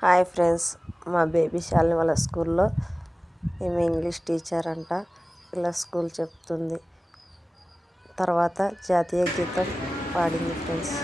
Hi friends మా baby Shalini వాళ్ళ స్కూల్లో ఈమె ఇంగ్లీష్ టీచర్ అంట. ఇలా స్కూల్ చెప్తుంది. తర్వాత జాతీయ గీతం పాడింది ఫ్రెండ్స్.